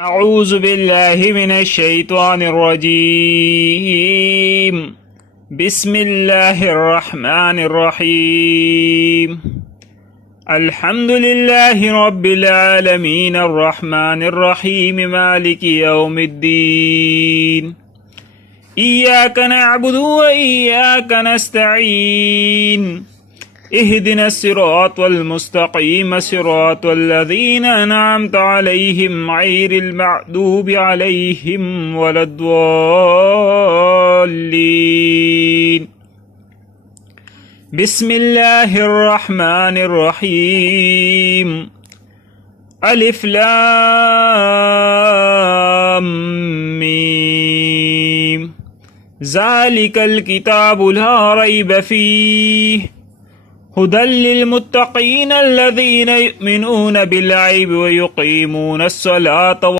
أعوذ بالله من الشيطان الرجيم. بسم الله الرحمن الرحيم. الحمد لله رب العالمين الرحمن الرحيم مالك يوم الدين. إياك نعبد وإياك نستعين. اهدنا الصراط المستقيم صراط الذين أنعمت عليهم غير المغضوب عليهم ولا الضالين. بسم الله الرحمن الرحيم. ألف لام ميم. ذلك الكتاب لا ريب فيه هدى للمتقين الذين يؤمنون بالغيب ويقيمون الصلاة